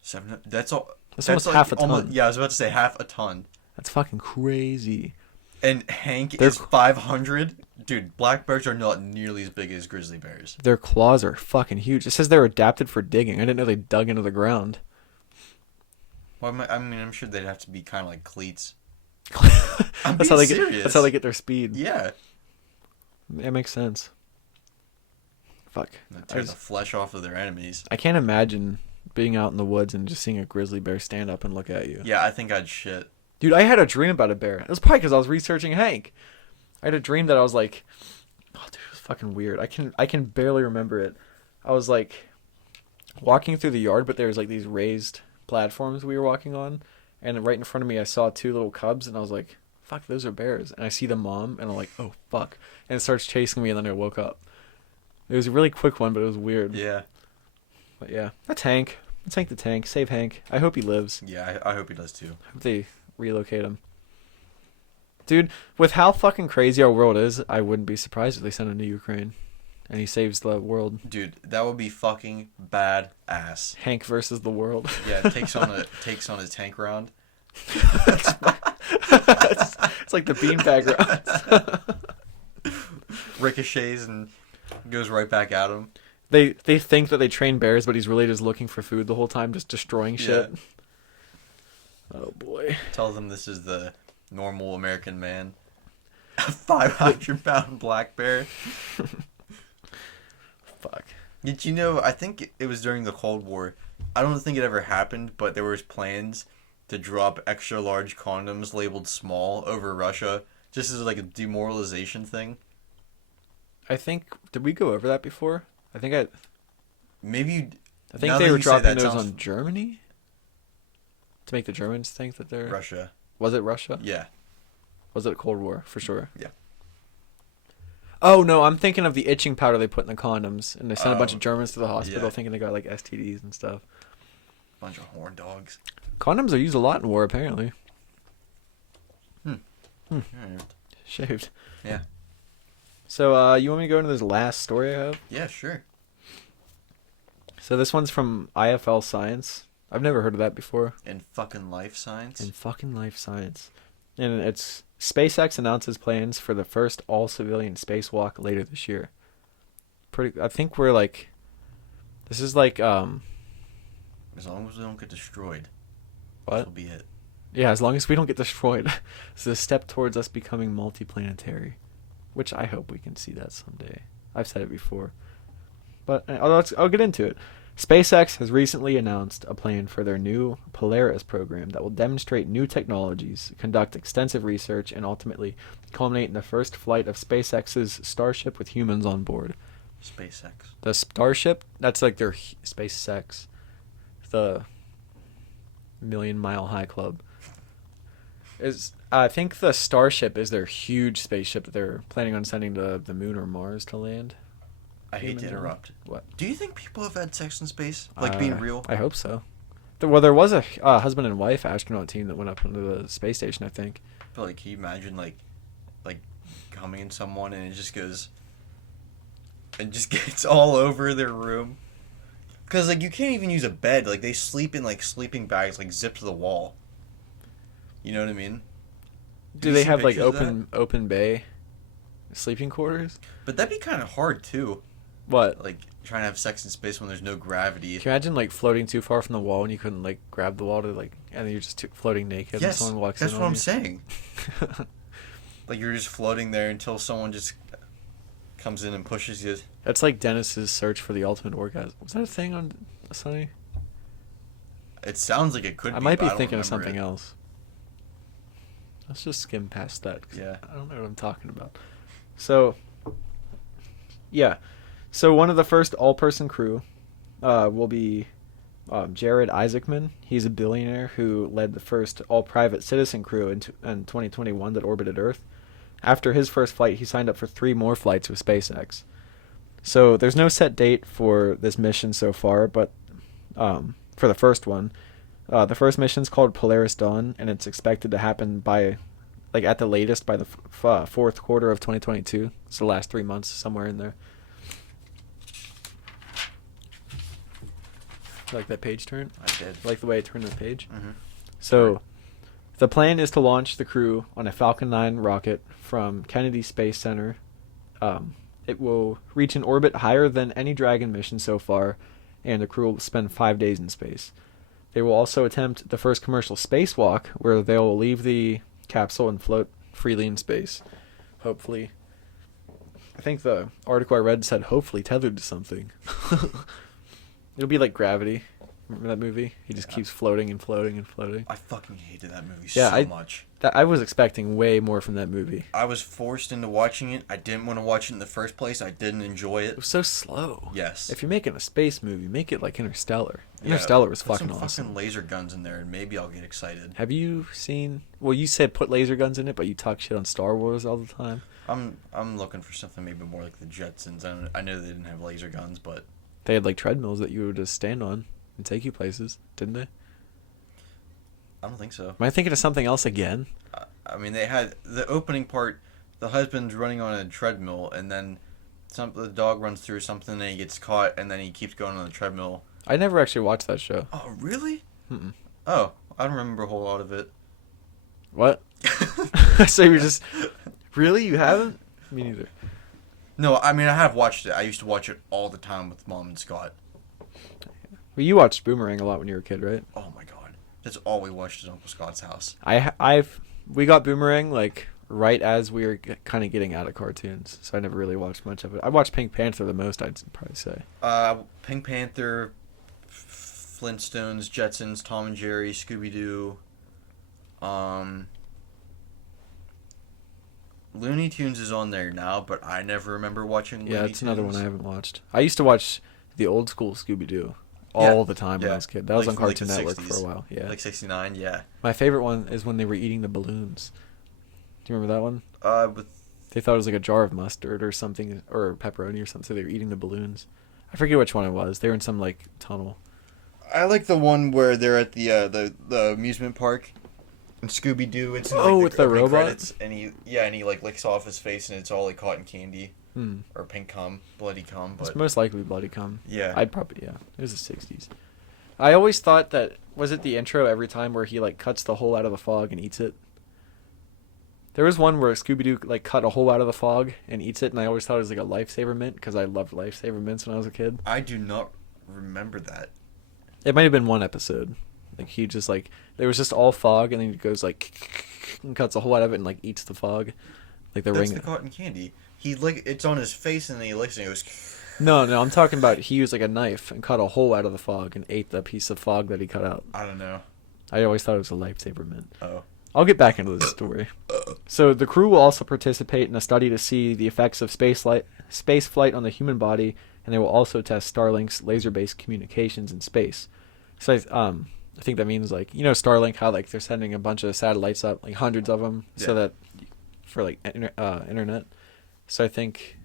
700. That's all. That's almost half a ton. Yeah, I was about to say half a ton. That's fucking crazy. And Hank is 500. Dude, black bears are not nearly as big as grizzly bears. Their claws are fucking huge. It says they're adapted for digging. I didn't know they dug into the ground. Well, I mean, I'm sure they'd have to be kind of like cleats. That's how they get their speed. Yeah. It makes sense. Fuck. They tear the flesh off of their enemies. I can't imagine being out in the woods and just seeing a grizzly bear stand up and look at you. Yeah, I think I'd shit. Dude, I had a dream about a bear. It was probably because I was researching Hank. I had a dream that I was like, oh, dude, it was fucking weird. I can barely remember it. I was like walking through the yard, but there was like these raised platforms we were walking on, and right in front of me I saw 2 little cubs, and I was like, fuck, those are bears. And I see the mom, and I'm like, oh fuck, and it starts chasing me, and then I woke up. It was a really quick one, but it was weird. Yeah. But yeah, that's Hank. Let's Hank the Tank. Save Hank. I hope he lives. Yeah, I hope he does too. I hope they relocate him. Dude, with how fucking crazy our world is, I wouldn't be surprised if they send him to Ukraine and he saves the world. Dude, that would be fucking badass. Hank versus the world. Yeah, takes on his tank round. it's like the beanbag round. Ricochets and goes right back at him. They think that they train bears, but he's really just looking for food the whole time, just destroying shit. Yeah. Oh boy. Tell them this is the normal American man. A 500-pound black bear. Fuck. Did you know, I think it was during the Cold War. I don't think it ever happened, but there was plans to drop extra large condoms labeled small over Russia, just as like a demoralization thing. I think, did we go over that before? I think they were dropping those on Germany to make the Germans think that they're Russia. Was it Russia? Yeah. Was it a Cold War for sure? Yeah. Oh no, I'm thinking of the itching powder they put in the condoms, and they sent a bunch of Germans to the hospital thinking they got like STDs and stuff. Bunch of horn dogs. Condoms are used a lot in war, apparently. Right. Shaved. Yeah. So, you want me to go into this last story I have? Yeah, sure. So this one's from IFL Science. I've never heard of that before. In fucking life science? In fucking life science. And it's SpaceX announces plans for the first all-civilian spacewalk later this year. I think we're like... This is like, As long as we don't get destroyed. What? That'll be it. Yeah, as long as we don't get destroyed. It's a step towards us becoming multiplanetary. Which I hope we can see that someday. I've said it before. But I'll get into it. SpaceX has recently announced a plan for their new Polaris program that will demonstrate new technologies, conduct extensive research, and ultimately culminate in the first flight of SpaceX's Starship with humans on board. SpaceX. The Starship? That's like their SpaceX. The Million Mile High Club. I think the Starship is their huge spaceship that they're planning on sending to the moon or Mars to land. I hate to interrupt. What? Do you think people have had sex in space? Like being real? I hope so. There was a husband and wife astronaut team that went up into the space station, I think. But like, can you imagine like coming in someone and it just goes, and just gets all over their room? Because like you can't even use a bed. Like they sleep in like sleeping bags, like zipped to the wall. You know what I mean? Do they have like open bay sleeping quarters? But that'd be kind of hard too. What? Like trying to have sex in space when there's no gravity. Can you imagine like floating too far from the wall and you couldn't like grab the wall to like, and then you're just floating naked and someone walks in on you? That's what I'm saying. Like you're just floating there until someone just comes in and pushes you. That's like Dennis's search for the ultimate orgasm. Was that a thing on Sunny? It sounds like it could be. I might be thinking of something else. Let's just skim past that. Yeah. I don't know what I'm talking about. So, yeah. So one of the first all-person crew will be Jared Isaacman. He's a billionaire who led the first all-private citizen crew in 2021 that orbited Earth. After his first flight, he signed up for 3 more flights with SpaceX. So there's no set date for this mission so far, but for the first one, the first mission's called Polaris Dawn, and it's expected to happen by, like at the latest, by the fourth quarter of 2022. It's the last 3 months, somewhere in there. Like that page turn? I did. Like the way I turned the page? Mm-hmm. So, the plan is to launch the crew on a Falcon 9 rocket from Kennedy Space Center. It will reach an orbit higher than any Dragon mission so far, and the crew will spend 5 days in space. They will also attempt the first commercial spacewalk, where they'll leave the capsule and float freely in space. Hopefully. I think the article I read said hopefully tethered to something. It'll be like Gravity. Remember that movie? He just keeps floating and floating and floating. I fucking hated that movie much. I was expecting way more from that movie. I was forced into watching it. I didn't want to watch it in the first place. I didn't enjoy it. It was so slow. Yes. If you're making a space movie, make it like Interstellar. Yeah, Interstellar was put fucking some awesome. fucking laser guns in there, and maybe I'll get excited. Have you seen? Well, you said put laser guns in it, but you talk shit on Star Wars all the time. I'm looking for something maybe more like the Jetsons. I know they didn't have laser guns, but They had like treadmills that you would just stand on and take you places, didn't they? I don't think so. Am I thinking of something else again? I mean, they had the opening part. The husband's running on a treadmill, and then the dog runs through something, and he gets caught, and then he keeps going on the treadmill. I never actually watched that show. Oh, really? Mm-mm. Oh, I don't remember a whole lot of it. What? So you're just really? You haven't? Me neither. No, I mean, I have watched it. I used to watch it all the time with Mom and Scott. Well, you watched Boomerang a lot when you were a kid, right? Oh my god, that's all we watched at Uncle Scott's house. We got Boomerang like right as we were kind of getting out of cartoons, so I never really watched much of it. I watched Pink Panther the most, I'd probably say. Pink Panther, Flintstones, Jetsons, Tom and Jerry, Scooby Doo, Looney Tunes is on there now, but I never remember watching Looney Tunes. Yeah, it's another one I haven't watched. I used to watch the old school Scooby Doo all the time when I was a kid. That was on Cartoon Network for a while. Yeah, like 69. Yeah. My favorite one is when they were eating the balloons. Do you remember that one? With They thought it was like a jar of mustard or something, or pepperoni or something. So they were eating the balloons. I forget which one it was. They were in some like tunnel. I like the one where they're at the amusement park. And Scooby Doo, it's in, with the opening robot? credits, and he like licks off his face, and it's all like cotton candy or pink cum, bloody cum. But It's most likely bloody cum. yeah, I'd probably It was the '60s. I always thought that was it the intro every time where he like cuts the hole out of the fog and eats it. There was one where Scooby Doo like cut a hole out of the fog and eats it, and I always thought it was like a lifesaver mint because I loved lifesaver mints when I was a kid. I do not remember that. It might have been one episode. Like he just like there was just all fog, and then he goes like and cuts a hole out of it and like eats the fog, like the That's ring. the cotton candy. He it's on his face, and then he licks it, and he goes. No, I'm talking about he used like a knife and cut a hole out of the fog and ate the piece of fog that he cut out. I don't know. I always thought it was a lifesaver mint. Oh. I'll get back into this story. So the crew will also participate in a study to see the effects of space flight on the human body, and they will also test Starlink's laser-based communications in space. So I think that means like Starlink, how like they're sending a bunch of satellites up, like hundreds of them, so that for like internet. So I think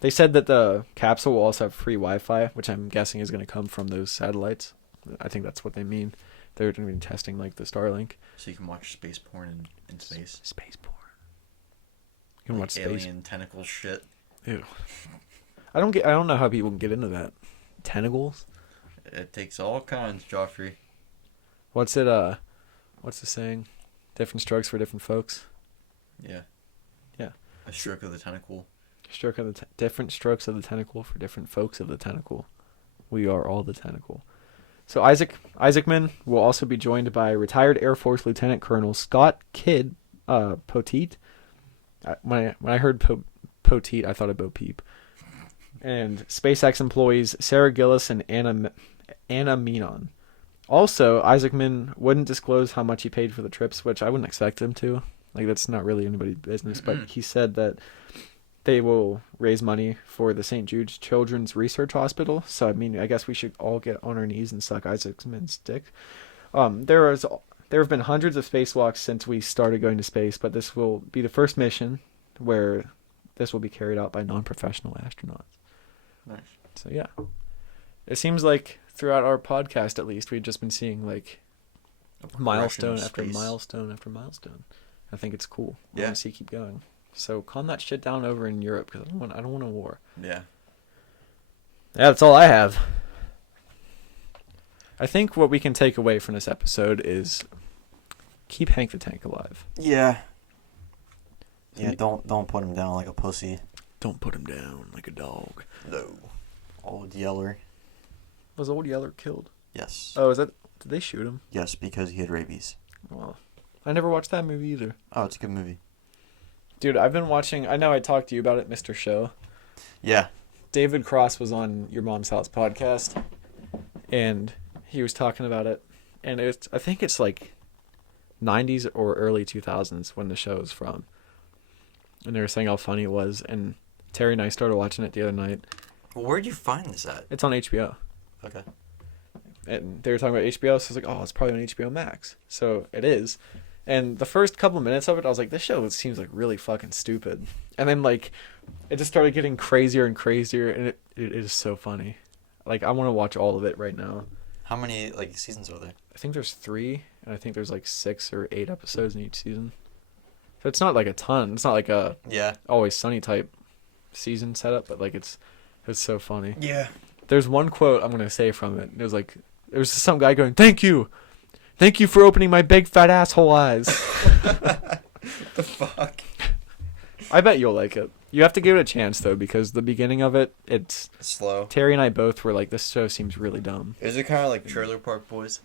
they said that the capsule will also have free Wi-Fi, which I'm guessing is going to come from those satellites. I think that's what they mean. They're going to be testing like the Starlink. So you can watch space porn in space. Space porn. You can watch alien space tentacle shit. Ew. I don't know how people can get into that. Tentacles? It takes all kinds, Joffrey. What's the saying? Different strokes for different folks. Yeah. Yeah. A stroke of the tentacle. Different strokes of the tentacle for different folks of the tentacle. We are all the tentacle. So Isaacman will also be joined by retired Air Force Lieutenant Colonel Scott Kidd Poteet. When I heard Poteet, I thought of Bo Peep. And SpaceX employees Sarah Gillis and Anna Menon. Also, Isaacman wouldn't disclose how much he paid for the trips, which I wouldn't expect him to. Like, that's not really anybody's business. But he said that they will raise money for the St. Jude's Children's Research Hospital. So I mean, I guess we should all get on our knees and suck Isaacman's dick. There have been hundreds of spacewalks since we started going to space, but this will be the first mission where this will be carried out by non-professional astronauts. Nice. So yeah, it seems like throughout our podcast, at least, we've just been seeing like milestone after milestone after milestone. I think it's cool. I want to see it keep going. So calm that shit down over in Europe because I don't want a war. Yeah. Yeah, that's all I have. I think what we can take away from this episode is keep Hank the Tank alive. Yeah. Yeah, don't put him down like a pussy. Don't put him down like a dog. No. Old Yeller. Was Old Yeller killed? Yes. Oh, did they shoot him? Yes, because he had rabies. Well, I never watched that movie either. Oh, it's a good movie. Dude, I've been watching, I know I talked to you about it, Mr. Show. Yeah. David Cross was on Your Mom's House podcast, and he was talking about it, and I think it's like 90s or early 2000s when the show is from, and they were saying how funny it was, and Terry and I started watching it the other night. Well, where'd you find this at? It's on HBO. Okay. And they were talking about HBO, so I was like, oh, it's probably on HBO Max. So it is. And the first couple of minutes of it, I was like, this show seems like really fucking stupid. And then like, it just started getting crazier and crazier, and it is so funny. Like, I want to watch all of it right now. How many like seasons are there? I think there's 3, and I think there's like 6 or 8 episodes in each season. So it's not like a ton. It's not like a Always Sunny type season setup, but like it's so funny. Yeah. There's one quote I'm gonna say from it. It was like, there was some guy going, "Thank you for opening my big fat asshole eyes." The fuck. I bet you'll like it. You have to give it a chance though, because the beginning of it, it's Slow. Terry and I both were like, this show seems really dumb. Is it kind of like Trailer Park Boys?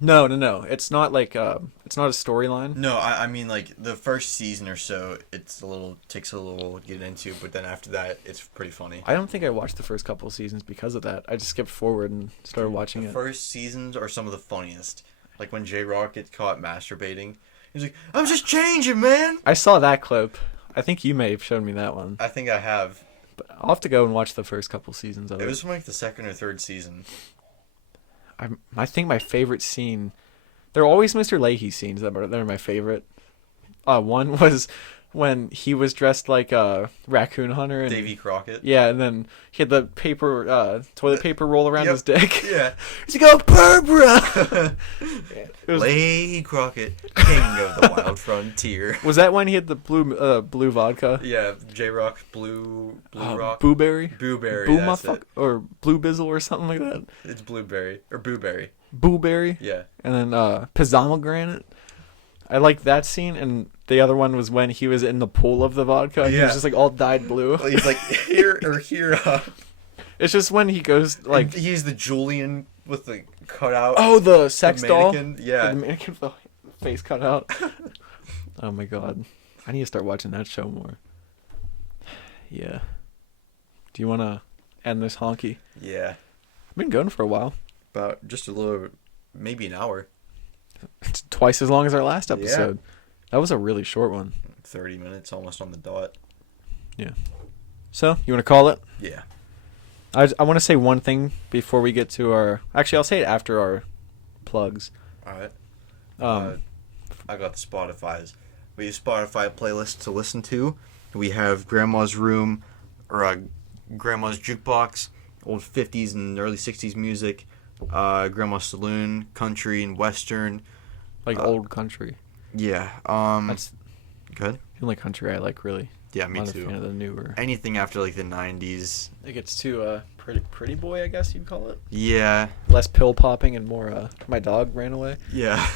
No. It's not like it's not a storyline. No, I mean like the first season or so, takes a little to get into, but then after that, it's pretty funny. I don't think I watched the first couple of seasons because of that. I just skipped forward and started watching it. The first seasons are some of the funniest. Like when J-Rock gets caught masturbating. He's like, "I'm just changing, man." I saw that clip. I think you may have shown me that one. I think I have. But I'll have to go and watch the first couple seasons of it. It was from like the second or third season. I think my favorite scene, they're always Mr. Leahy scenes that are my favorite. One was when he was dressed like a raccoon hunter. And, Davy Crockett. Yeah, and then he had the toilet paper roll around his dick. Yeah. He's like, "Oh, Barbara!" Leahy Crockett, king of the wild frontier. Was that when he had the blue vodka? Yeah, J-Rock, Blue Rock. Blueberry? Blueberry, Boo that's motherfucker? it. Or Blue Bizzle or something like that? It's Blueberry. Or Booberry. Booberry? Yeah. And then Pomegranate. I like that scene, and the other one was when he was in the pool of the vodka, and he was just like all dyed blue. He's like, here. It's just when he goes like... And he's the Julian with the cutout. Oh, the sex doll? Yeah. The mannequin with the face cut out. Oh my god. I need to start watching that show more. Yeah. Do you want to end this honky? Yeah. I've been going for a while. About just a little, maybe an hour. It's twice as long as our last episode. Yeah. That was a really short one. 30 minutes, almost on the dot. Yeah. So, you want to call it? Yeah. I want to say one thing before we get to our... Actually, I'll say it after our plugs. All right. I got the Spotify's. We have Spotify playlists to listen to. We have Grandma's Room, or Grandma's Jukebox, old 50s and early 60s music, Grandma's Saloon, country and western. Like old country. Yeah. That's good. The only country I like, really. Yeah, me I'm not too. a fan of the newer. Anything after like the 90s. It gets too pretty boy, I guess you'd call it. Yeah. Less pill popping and more my dog ran away. Yeah.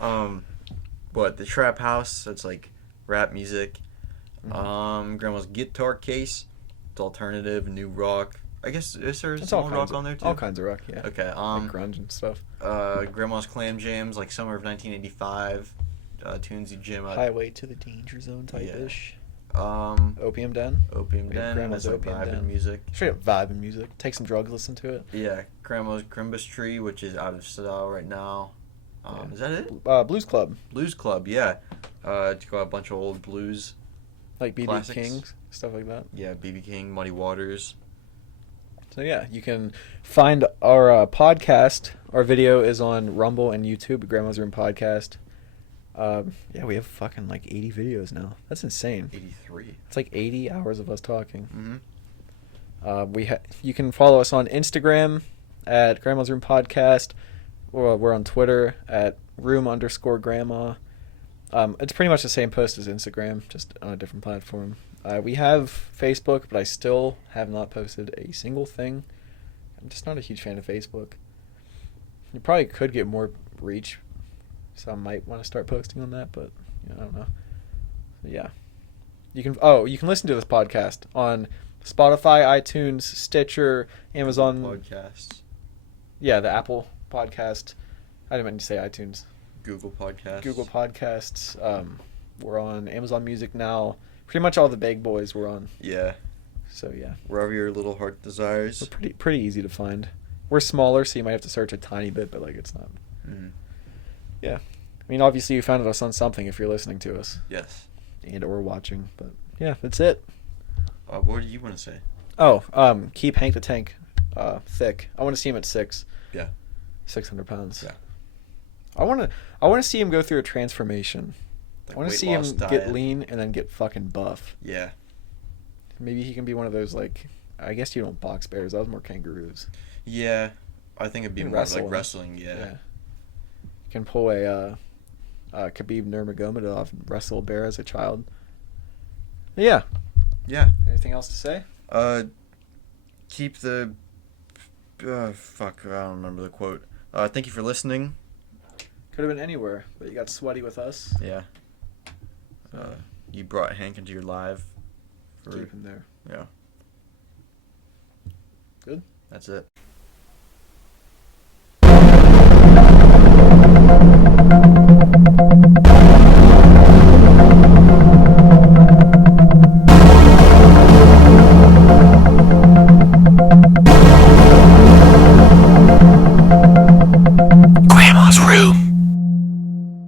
But the Trap House, that's like rap music. Mm-hmm. Grandma's Guitar Case, it's alternative, new rock. I guess is there some rock on there too? All kinds of rock, yeah. Okay. Like grunge and stuff. Grandma's Clam Jams, like summer of 1985. Toonsy Jim. Highway to the Danger Zone type-ish. Opium Den. Grandma's That's Opium like Den. vibing music. Straight up vibing music. Take some drugs, listen to it. Yeah. Grandma's Crimbus Tree, which is out of style right now. Is that it? Blues Club. Blues Club, yeah. It's got a bunch of old blues. Like BB Classics. Kings, stuff like that. Yeah, BB King, Muddy Waters. So yeah, you can find our podcast. Our video is on Rumble and YouTube, Grandma's Room Podcast. Yeah, we have fucking like 80 videos now. That's insane. 83. It's like 80 hours of us talking. Mm-hmm. You can follow us on Instagram at Grandma's Room Podcast. We're on Twitter at room_grandma. It's pretty much the same post as Instagram, just on a different platform. We have Facebook, but I still have not posted a single thing. I'm just not a huge fan of Facebook. You probably could get more reach, so I might want to start posting on that, but I don't know. So, yeah. You can listen to this podcast on Spotify, iTunes, Stitcher, Amazon Podcasts. Yeah, the Apple Podcast. I didn't mean to say iTunes. Google Podcasts. Google Podcasts. We're on Amazon Music now. Pretty much all the big boys we're on. Yeah. So yeah, Wherever your little heart desires. we're pretty easy to find. We're smaller, so you might have to search a tiny bit, but like it's not. Mm. Yeah, I mean obviously you found us on something if you're listening to us Yes. and or watching. But yeah, that's it. What do you want to say? Oh, keep Hank the Tank thick. I want to see him at 6. Yeah. 600 pounds. Yeah. I want to see him go through a transformation. Like I want to weight see him loss get diet. lean and then get fucking buff. Yeah. Maybe he can be one of those, like, I guess you don't box bears. That was more kangaroos. Yeah. I think it'd be And more wrestle. like wrestling. Yeah. You can pull a Khabib Nurmagomedov and wrestle a bear as a child. Yeah. Yeah. Anything else to say? Keep the. Fuck. I don't remember the quote. Thank you for listening. Could have been anywhere, but you got sweaty with us. Yeah. You brought Hank into your live. Keep him there. Yeah. Good. That's it.